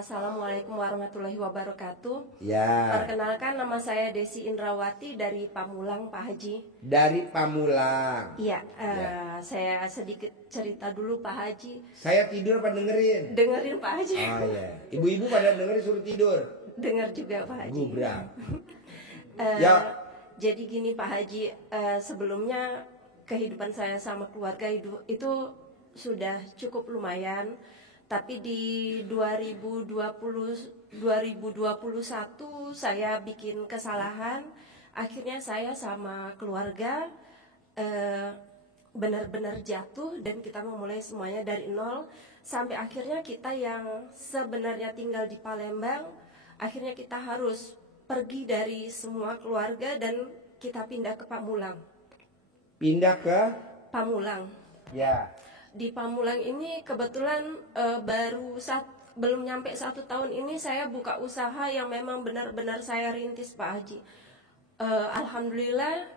Assalamualaikum warahmatullahi wabarakatuh. Ya. Perkenalkan, nama saya Desi Indrawati dari Pamulang, Pak Haji. Dari Pamulang. Iya, saya sedikit cerita dulu, Pak Haji. Saya tidur apa dengerin? Dengerin, Pak Haji. Oh iya. Ibu-ibu pada dengerin suruh tidur. Dengar juga, Pak Haji. Gubrak. Ya. Jadi gini, Pak Haji, sebelumnya kehidupan saya sama keluarga itu sudah cukup lumayan. Tapi di 2021 saya bikin kesalahan. Akhirnya saya sama keluarga benar-benar jatuh dan kita memulai semuanya dari nol. Sampai akhirnya kita yang sebenarnya tinggal di Palembang, akhirnya kita harus pergi dari semua keluarga dan kita pindah ke Pamulang. Pindah ke Pamulang. Ya. Di Pamulang ini kebetulan belum nyampe 1 tahun ini saya buka usaha yang memang benar-benar saya rintis, Pak Haji. Alhamdulillah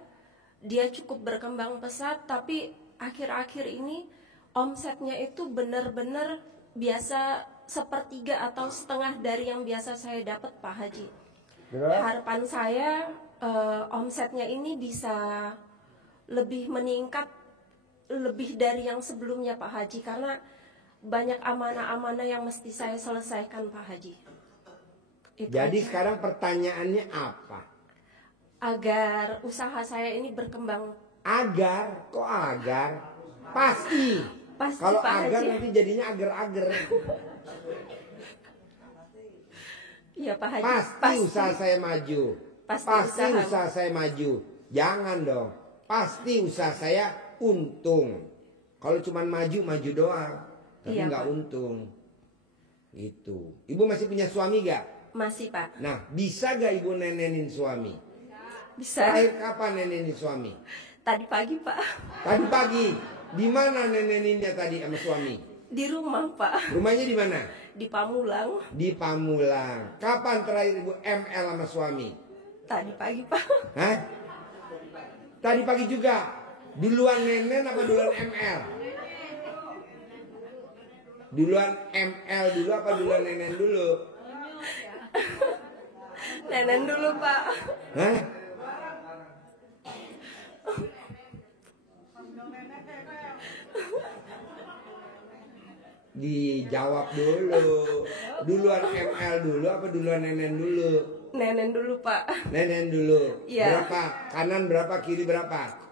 dia cukup berkembang pesat, tapi akhir-akhir ini omsetnya itu benar-benar biasa sepertiga atau setengah dari yang biasa saya dapat, Pak Haji. Harapan saya omsetnya ini bisa lebih meningkat, lebih dari yang sebelumnya, Pak Haji, karena banyak amanah-amanah yang mesti saya selesaikan, Pak Haji. Jadi sekarang pertanyaannya apa? Agar usaha saya ini berkembang. Agar? Kok agar? Pasti. Kalau agar Haji, nanti jadinya agar-agar. Iya, Pak Haji. Pasti usaha saya maju. Pasti usaha saya maju. Jangan dong. Pasti usaha saya untung. Kalau cuma maju doang, tapi nggak untung. Itu. Ibu masih punya suami gak? Masih, Pak. Nah, bisa gak ibu nenenin suami? Bisa. Terakhir kapan nenenin suami? Tadi pagi, Pak. Tadi pagi. Di mana neneninnya tadi sama suami? Di rumah, Pak. Rumahnya di mana? Di Pamulang. Di Pamulang. Kapan terakhir ibu ML sama suami? Tadi pagi, Pak. Hah? Tadi pagi juga. Duluan nenen apa duluan ML? Duluan ML dulu apa duluan nenen dulu? Nenen dulu, Pak. Hah? Dijawab dulu. Duluan ML dulu apa duluan nenen dulu? Nenen dulu, Pak. Nenen dulu. Ya. Berapa? Kanan berapa? Kiri berapa?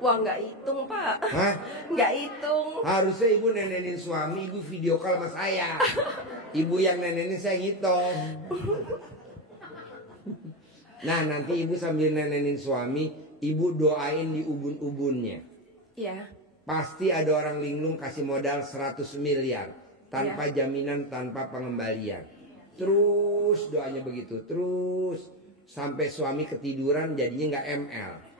Wah, nggak hitung, Pak. Hah? Nggak hitung. Harusnya ibu nenenin suami, ibu video call sama saya. Ibu yang nenenin saya ngitung. Nah, nanti ibu sambil nenenin suami, ibu doain di ubun-ubunnya. Iya. Pasti ada orang linglung kasih modal 100 miliar. Tanpa jaminan, tanpa pengembalian. Terus doanya begitu. Terus sampai suami ketiduran jadinya nggak ML.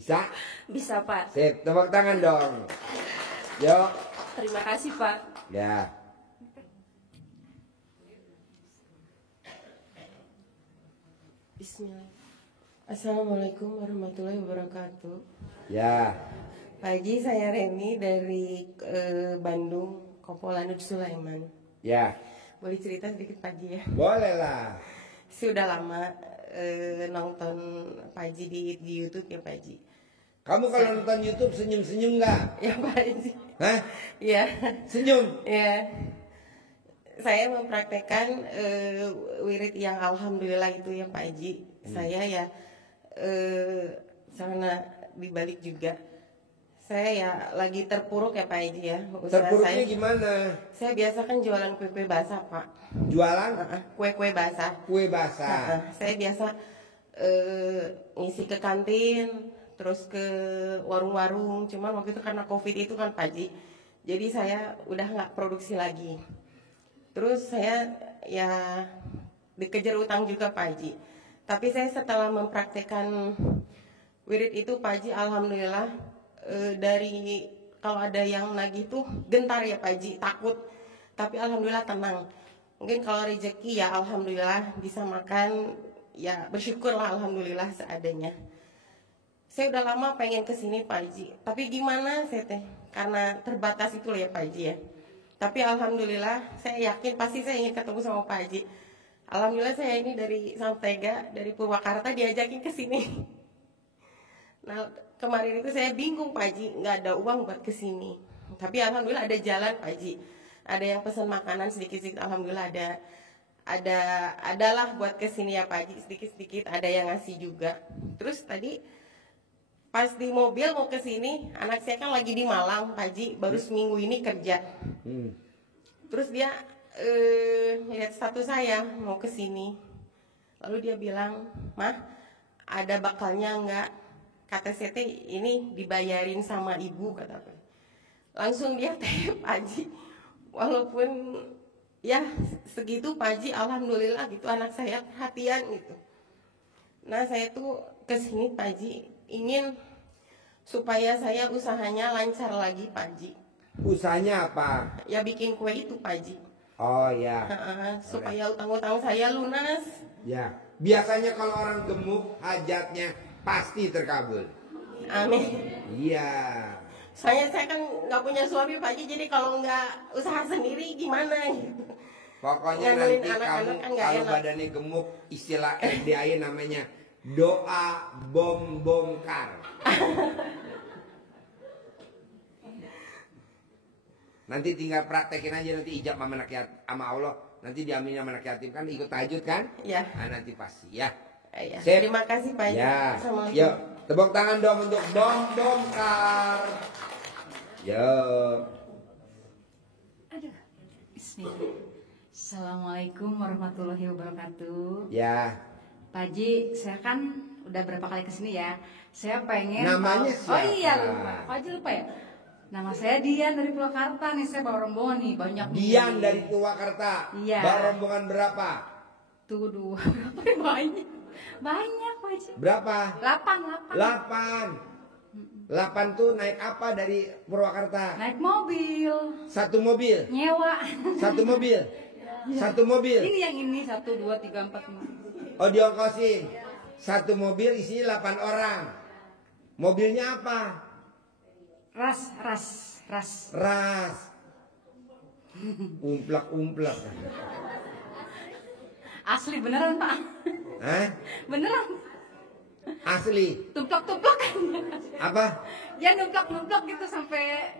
Bisa? Bisa, Pak. Sip, tepuk tangan dong. Yuk. Terima kasih, Pak. Ya. Bismillah. Assalamualaikum warahmatullahi wabarakatuh. Ya. Pagi, saya Reni dari Bandung, Kopolanud Sulaiman. Ya. Boleh cerita sedikit Pak Haji ya? Boleh lah. Sudah lama nonton Pak Haji di YouTube ya Pak Haji. Kamu kalau nonton YouTube senyum-senyum nggak? Ya Pak Haji. Hah? Iya. Senyum? Ya. Saya mempraktekkan wirid yang alhamdulillah itu ya Pak Haji. Saya ya karena dibalik juga saya ya lagi terpuruk ya Pak Haji ya. Terpuruknya gimana? Saya biasa kan jualan kue-kue basah Pak. Jualan? Kue-kue basah. Kue basah. Saya biasa ngisi ke kantin, terus ke warung-warung. Cuman waktu itu karena COVID itu kan Pak Haji, jadi saya udah nggak produksi lagi. Terus saya ya dikejar utang juga Pak Haji. Tapi saya setelah mempraktekkan wirid itu Pak Haji, alhamdulillah dari kalau ada yang nagih tuh gentar ya Pak Haji, takut. Tapi alhamdulillah tenang. Mungkin kalau rezeki ya alhamdulillah bisa makan, ya bersyukurlah alhamdulillah seadanya. Saya udah lama pengen kesini Pak Haji, tapi gimana saya teh, karena terbatas itu ya Pak Haji ya. Tapi alhamdulillah saya yakin pasti saya ingin ketemu sama Pak Haji. Alhamdulillah saya ini dari Sampega, dari Purwakarta diajakin ke sini. Nah kemarin itu saya bingung Pak Haji, nggak ada uang buat ke sini. Tapi alhamdulillah ada jalan Pak Haji. Ada yang pesan makanan sedikit-sedikit, alhamdulillah adalah buat ke sini ya Pak Haji, sedikit-sedikit ada yang ngasih juga. Terus tadi pas di mobil mau ke sini, anak saya kan lagi di Malang, Pak Haji, baru seminggu ini kerja. Terus dia lihat status saya mau ke sini. Lalu dia bilang, "Mah, ada bakalnya enggak? Kata saya ini dibayarin sama ibu," kata aku. Langsung dia tap Pak Haji. Walaupun ya segitu Pak Haji, alhamdulillah gitu anak saya perhatian gitu. Nah, saya tuh ke sini Pak Haji ingin supaya saya usahanya lancar lagi Pak Haji. Usahanya apa? Ya bikin kue itu Pak Haji. Oh ya. Supaya utang-utang saya lunas. Ya. Biasanya kalau orang gemuk hajatnya pasti terkabul. Amin. Iya. Saya kan nggak punya suami Pak Haji, jadi kalau nggak usaha sendiri gimana gitu. Pokoknya Ngandelin nanti anak-anak kamu kan nggak kalau enak. badannya gemuk, istilah RDI namanya doa bom bongkar. Nanti tinggal praktekin aja, nanti ijab sama anak yatim, sama Allah. Nanti diamin sama anak yatim kan ikut tahajud kan? Ya. Nah, nanti pasti ya. Ya. Sip. Terima kasih Pak Haji. Ya. Assalamualaikum. Yuk, tepuk tangan dong untuk bom bongkar. Yuk. Aduh, bismillah. Assalamualaikum warahmatullahi wabarakatuh. Ya. Pak Haji, saya kan udah berapa kali kesini ya. Saya pengen. Namanya Oh siapa? iya lupa. Pak Haji lupa ya. Nama saya Dian dari Purwakarta nih. Saya bawa rombongan nih banyak. Dian nih. dari Purwakarta. Iya. Bawa rombongan berapa? Tuh dua berapa ya? Banyak Pak Haji. Berapa? 8. 8 tuh naik apa dari Purwakarta? Naik mobil. Satu mobil. Nyewa. Satu mobil. Satu mobil. Ini yang ini 1, 2, 3, 4, 5. Oh diongkosin. Satu mobil isinya 8 orang. Mobilnya apa? Ras. Ras. Umplak. Asli beneran Pak. Hah? Beneran. Asli. Tumplak Apa? Ya numplak gitu sampai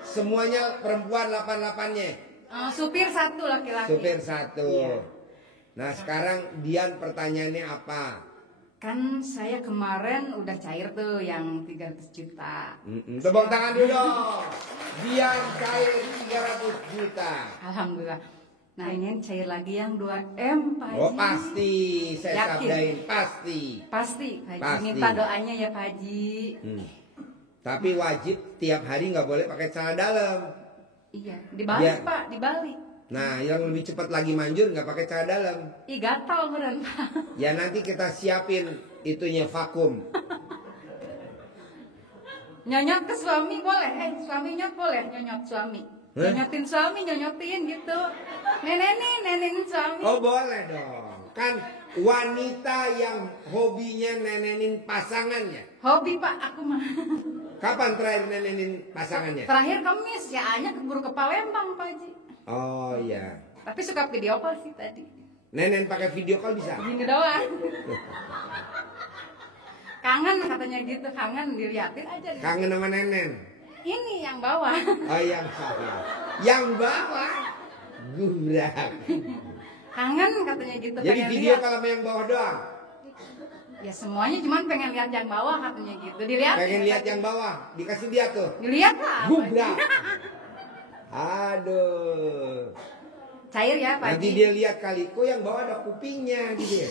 Semuanya perempuan 8-8-nya. supir 1 laki-laki. Supir 1. Iya. Nah sekarang Dian pertanyaannya apa? Kan saya kemarin udah cair tuh yang 300 juta. Tepuk tangan dulu dong. Dian cair 300 juta. Alhamdulillah. Nah ini cair lagi yang 2M Pak Haji. Oh pasti, saya Yakin? sabdain pasti. Pasti Pak Haji. Pasti. Minta doanya ya Pak Haji. Tapi wajib tiap hari nggak boleh pakai celana dalam. Iya, dibalik Ya. Pak, dibalik. Nah yang lebih cepat lagi manjur nggak pakai celana dalam. Ih gatal beneran Pak. Ya nanti kita siapin itunya vakum. Nyonyot ke suami boleh, suami nyot boleh nyonyot suami. Hah? Nyonyotin suami, nyonyotin gitu. Nenenin suami. Oh boleh dong. Kan wanita yang hobinya nenenin pasangannya. Hobi Pak, aku mah. Kapan terakhir nenenin pasangannya? Terakhir Kamis ya Anya keburu ke Palembang Pak Haji. Oh iya. Tapi suka video call sih tadi. Nenen pakai video call bisa? Gini doang. Kangen katanya gitu, kangen diliatin aja. Kangen sama nenen? Ini yang bawah. Oh yang salah. Yang bawah gurak. Kangen katanya gitu. Jadi pengen video lihat. kalau sama yang bawah doang. Ya semuanya cuman pengen lihat yang bawah katanya gitu. Dilihat. Pengen lihat yang bawah, dikasih lihat tuh. Dilihat lah. Gubrak. Aduh. Cair ya Pak Nanti Haji. dia lihat kali, kok yang bawah ada kupingnya gitu ya.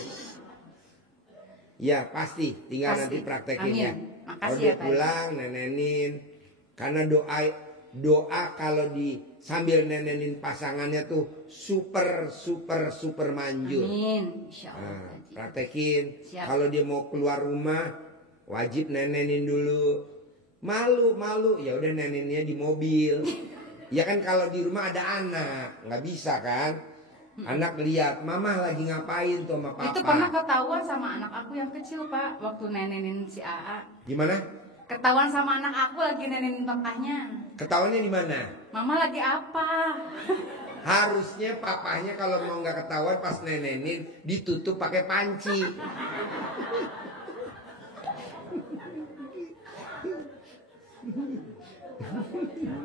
Ya pasti, tinggal Pasti. nanti praktekin Amin. ya. Makasih Kalau ya, dia Pak Haji. pulang nenenin, karena doa kalau di sambil nenenin pasangannya tuh super manjur. Amin. Insya Allah. Nah, Pak Haji. praktekin. Siap. Kalau dia mau keluar rumah, wajib nenenin dulu. Malu, ya udah neneninnya di mobil. Ya kan kalau di rumah ada anak, nggak bisa kan? Anak lihat, mama lagi ngapain tuh sama papa. Itu pernah ketahuan sama anak aku yang kecil Pak, waktu nenenin si AA. Gimana? Ketahuan sama anak aku lagi nenenin papahnya. Ketahuannya di mana? Mama lagi apa? Harusnya papahnya kalau mau nggak ketahuan pas nenenin ditutup pakai panci.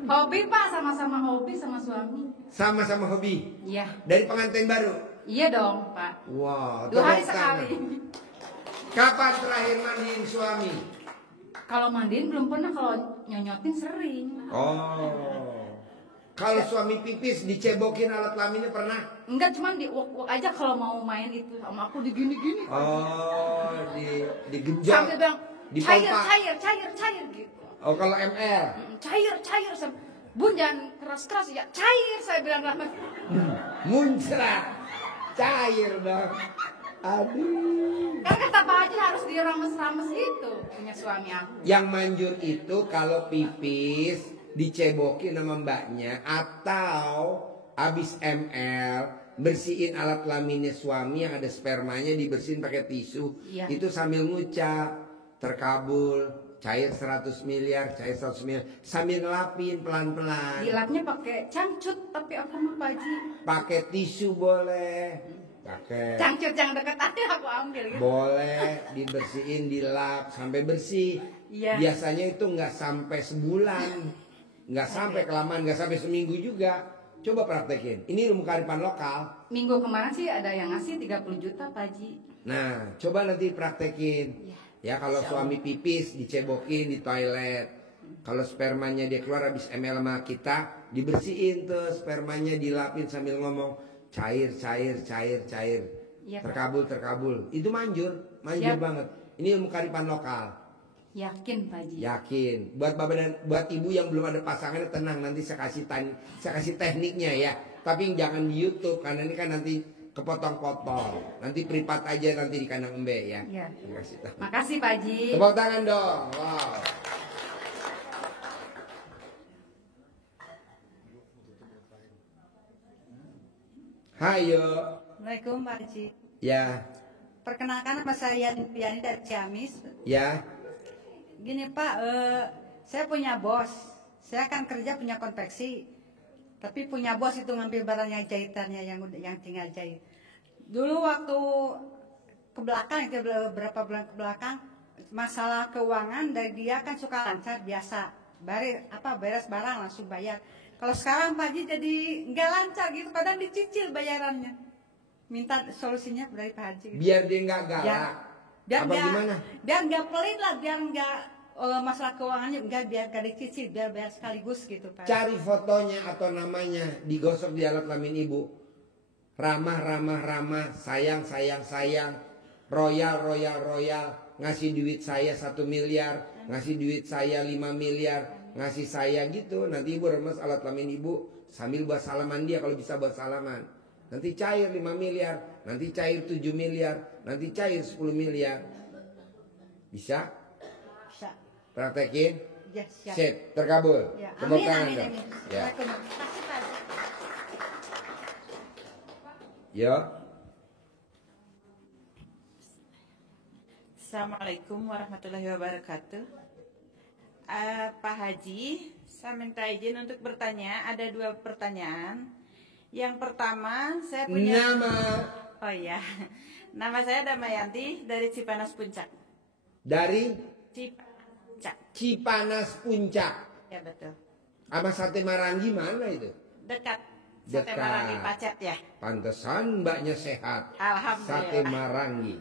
Hobi Pak, sama-sama hobi sama suami. Sama-sama hobi. Iya. Dari pengantin baru. Iya dong Pak. Wow. 2 hari tepuk sekali. tangan. Kapan terakhir mandiin suami? Kalau mandiin belum pernah, kalau nyonyotin sering. Oh. Kalau suami pipis dicebokin alat kelaminnya pernah? Enggak, cuman di wok aja kalau mau main itu sama aku digini-gini. Oh, digenjot. Sampai bilang Dipompa. cair gitu. Oh, kalau ML. Cair Bun jangan keras-keras ya, cair saya bilang. Muncrat. Cair dong. Aduh. Kan kata Pak Haji harus dirames-rames itu punya suami aku. Yang manjur itu kalau pipis dicebokin sama mbaknya atau habis ML bersihin alat kelaminnya suami yang ada spermanya dibersihin pakai tisu. Iya. Itu sambil ngucap terkabul, cair 100 miliar, cair 100 miliar sambil ngelapin pelan-pelan. Dilapnya pakai cangcut, tapi aku mah Pak Haji. Pakai tisu boleh. Pakai. Cangcut yang deket aja aku ambil gitu. Boleh dibersihin, dilap sampai bersih. Iya. Biasanya itu nggak sampai sebulan, nggak sampai kelamaan, nggak sampai seminggu juga. Coba praktekin. Ini ilmu kearifan lokal. Minggu kemarin sih ada yang ngasih 30 juta Pak Haji. Nah, coba nanti praktekin. Ya kalau suami pipis dicebokin di toilet. Kalau spermanya dia keluar habis ML sama kita, dibersihin tuh spermanya, dilapin sambil ngomong cair. Iya, Terkabul. Itu manjur Siap. banget. Ini ilmu kearifan lokal. Yakin Pak Haji. Yakin. Buat bapak dan buat ibu yang belum ada pasangan tenang, nanti saya kasih tekniknya ya. Tapi jangan di YouTube karena ini kan nanti kepotong-potong. Nanti privat aja nanti di kandang embe ya. Iya. Kasih tahu. Makasih Pak Haji. Tepuk tangan dong. Wow. Hayo. Assalamualaikum Pak Haji. Ya. Perkenalkan nama saya Yani dari Ciamis. Ya. Gini Pak, saya punya bos. Saya kan kerja punya konveksi. Tapi punya bos itu ngambil barangnya jahitannya yang tinggal jahit. Dulu waktu ke belakang itu beberapa bulan ke belakang, masalah keuangan dari dia kan suka lancar biasa. Beres barang langsung bayar. Kalau sekarang Pak Haji jadi nggak lancar gitu, kadang dicicil bayarannya. Minta solusinya dari Pak Haji. Gitu. Biar dia nggak galak. Biar Apa nggak, gimana? biar nggak pelit lah, biar nggak masalah keuangannya biar nggak dicicil, biar bayar sekaligus gitu Pak. Cari fotonya atau namanya digosok di alat kelamin ibu. Ramah, sayang, royal, ngasih duit saya 1 miliar, ngasih duit saya 5 miliar, ngasih saya gitu. Nanti ibu remes alat kelamin ibu sambil buat salaman dia kalau bisa buat salaman. Nanti cair 5 miliar, nanti cair 7 miliar, nanti cair 10 miliar. Bisa? Bisa. Praktekin? Ya, siap. Sip, terkabul. Ya, Tepuk amin, tangan amin, dong. amin. Ya. Assalamualaikum. Makasih, Pak Haji. Yo. Assalamualaikum warahmatullahi wabarakatuh. Pak Haji, saya minta izin untuk bertanya. Ada 2 pertanyaan. Yang pertama, saya punya Nama Oh iya, nama saya Damayanti dari Cipanas Puncak. dari Cipanas Puncak. Cipanas Puncak. Ya betul. Sama sate Marangi mana itu? Dekat. Sate Dekat. Marangi Pacet ya. Pantesan mbaknya sehat. Sate Alhamdulillah. Marangi.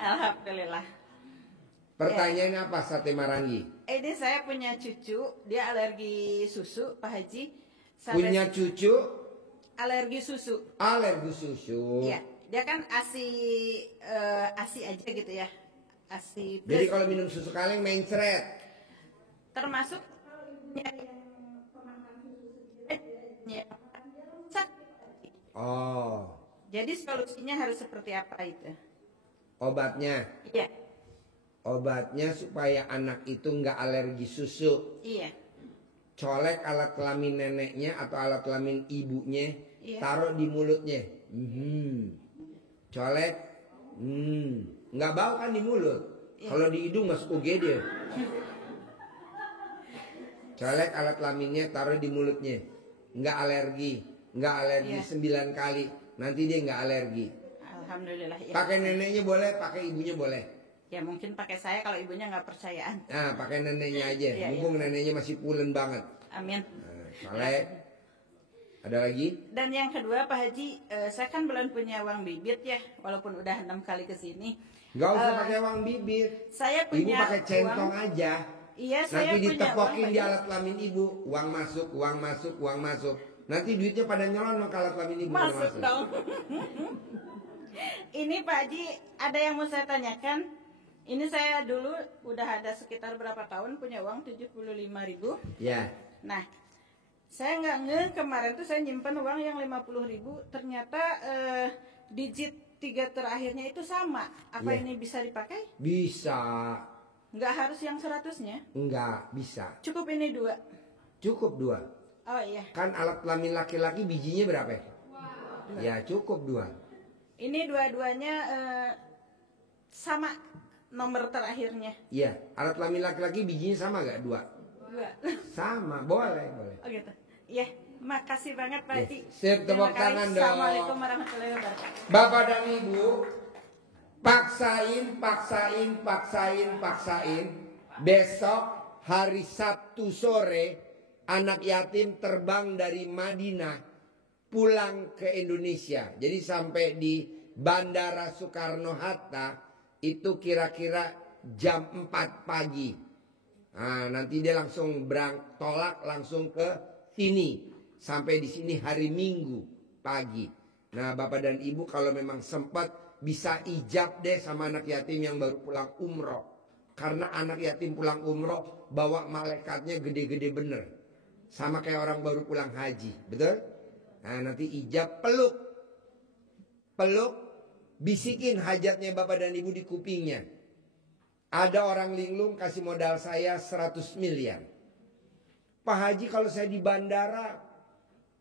Alhamdulillah. Pertanyaannya apa sate Marangi? Ini saya punya cucu, dia alergi susu, Pak Haji. Punya cucu alergi susu. alergi susu. Iya, dia kan ASI aja gitu ya. ASI plus. Jadi kalau minum susu kaleng main seret. Termasuk yang pemakan susu sendiri, rusak. Oh, Jadi solusinya harus seperti apa itu? obatnya. Iya, Obatnya supaya anak itu nggak alergi susu. iya. Colek alat kelamin neneknya atau alat kelamin ibunya, Iya. taruh di mulutnya. Colek, nggak bau kan di mulut. Iya. Kalau di hidung masuk UGD. Colek alat kelaminnya, taruh di mulutnya. Nggak alergi. 9 kali. Nanti dia nggak alergi. Alhamdulillah ya. Pakai neneknya boleh, pakai ibunya boleh. Ya mungkin pakai saya kalau ibunya nggak percayaan. Nah, pakai neneknya aja. Iya, Mumpung neneknya masih pulen banget. Amin. Nah, colek. Ada lagi? Dan yang kedua Pak Haji, saya kan belum punya uang bibit ya, walaupun udah 6 kali ke sini. Nggak usah pakai uang bibir. Saya Ibu punya pakai centong uang. aja. Iya, saya Nanti punya ditepokin uang, di Pak Haji. alat kelamin ibu. Uang masuk, uang masuk, uang masuk. Nanti duitnya pada nyelon ke alat kelamin ibu. Masuk dong. Ini Pak Haji, ada yang mau saya tanyakan. Ini saya dulu udah ada sekitar berapa tahun punya uang 75.000. Ya. Nah, saya nggak kemarin tuh saya nyimpan uang yang 50.000. Ternyata digit 3 terakhirnya itu sama. Apa Iya. ini bisa dipakai? Bisa. Nggak harus yang 100-nya. Enggak, bisa. Cukup ini 2. Cukup 2. Oh iya. Kan alat kelamin laki-laki bijinya berapa? Ya, cukup 2. Ini dua-duanya sama nomor terakhirnya. Iya, alat kelamin laki-laki bijinya sama gak? 2. 2. Sama, boleh. Oh gitu. Iya, makasih banget Pak Ya, Haji. sip, tepuk Terima kasih. tangan dong. Assalamualaikum warahmatullahi wabarakatuh. Bapak dan Ibu, paksain. Besok hari Sabtu sore, anak yatim terbang dari Madinah pulang ke Indonesia. Jadi sampai di Bandara Soekarno-Hatta itu kira-kira jam 4 pagi. Nah, nanti dia langsung tolak langsung ke sini. Sampai di sini hari Minggu pagi. Nah, Bapak dan Ibu kalau memang sempat bisa ijab deh sama anak yatim yang baru pulang umroh. Karena anak yatim pulang umroh bawa malaikatnya gede-gede bener. Sama kayak orang baru pulang haji. Betul? Nah, nanti ijab peluk, bisikin hajatnya Bapak dan Ibu di kupingnya. Ada orang linglung kasih modal saya 100 miliar. Pak Haji kalau saya di bandara,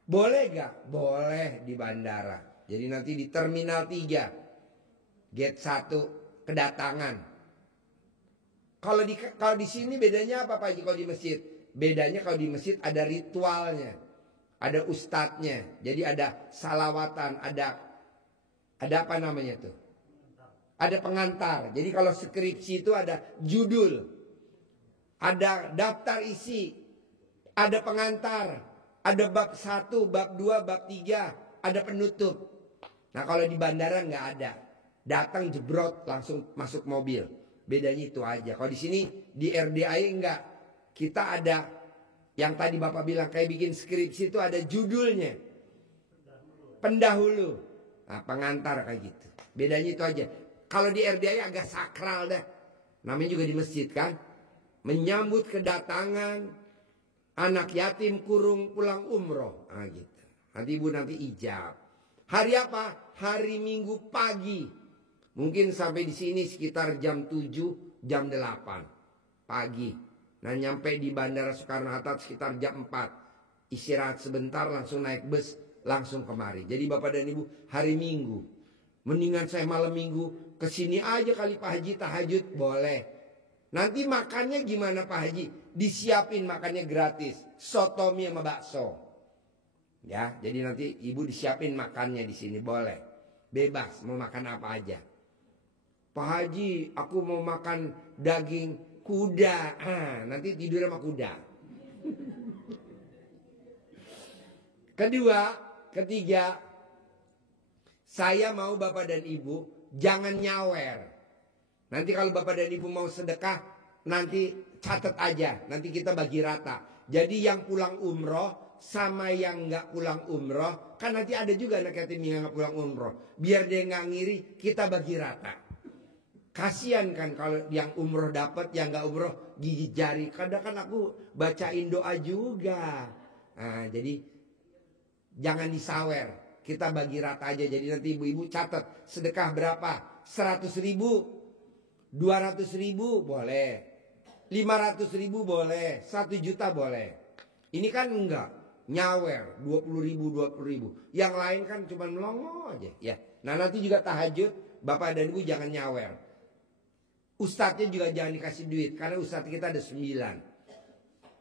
boleh gak? Boleh di bandara. Jadi nanti di Terminal 3, Gate 1, kedatangan. Kalau di sini bedanya apa Pak Haji kalau di masjid? Bedanya kalau di masjid ada ritualnya. Ada ustadznya, jadi ada salawatan, ada apa namanya tuh? Ada pengantar. Jadi kalau skripsi itu ada judul, ada daftar isi, ada pengantar, ada bab 1, bab 2, bab 3, ada penutup. Nah kalau di bandara nggak ada, datang jebrot langsung masuk mobil. Bedanya itu aja. Kalau di sini di RDI enggak, kita ada. Yang tadi Bapak bilang kayak bikin skripsi itu ada judulnya. Pendahulu. Nah, pengantar kayak gitu. Bedanya itu aja. Kalau di RDI agak sakral dah. Namanya juga di masjid kan. Menyambut kedatangan anak yatim kurung pulang umroh. Nah gitu. Nanti Ibu nanti ijab. Hari apa? Hari Minggu pagi. Mungkin sampai di sini sekitar jam 7, jam 8 pagi. Nah nyampe di Bandara Soekarno-Hatta sekitar jam 4. Istirahat sebentar langsung naik bus langsung kemari. Jadi Bapak dan Ibu hari Minggu. Mendingan saya malam Minggu kesini aja kali Pak Haji tahajud boleh. Nanti makannya gimana Pak Haji? Disiapin makannya gratis. Soto mie sama bakso. Ya, jadi nanti Ibu disiapin makannya di sini boleh. Bebas mau makan apa aja. Pak Haji, aku mau makan daging kuda. Nanti tidur sama kuda. Ketiga, saya mau Bapak dan Ibu jangan nyawer. Nanti kalau Bapak dan Ibu mau sedekah, nanti catat aja. Nanti kita bagi rata. Jadi yang pulang umroh sama yang nggak pulang umroh, kan nanti ada juga anak yatim yang nggak pulang umroh. Biar dia nggak ngiri, kita bagi rata. Kasian kan kalau yang umroh dapat, yang nggak umroh gigit jari. Kadang kan aku bacain doa juga. Nah, jadi jangan disawer. Kita bagi rata aja. Jadi nanti ibu-ibu catat sedekah berapa? 100.000, 200.000 boleh, 500.000 boleh, 1 juta boleh. Ini kan enggak nyawer 20.000. Yang lain kan cuma melongo aja. Ya. Nah nanti juga tahajud, Bapak dan Ibu jangan nyawer. Ustadznya juga jangan dikasih duit. Karena ustadz kita ada 9.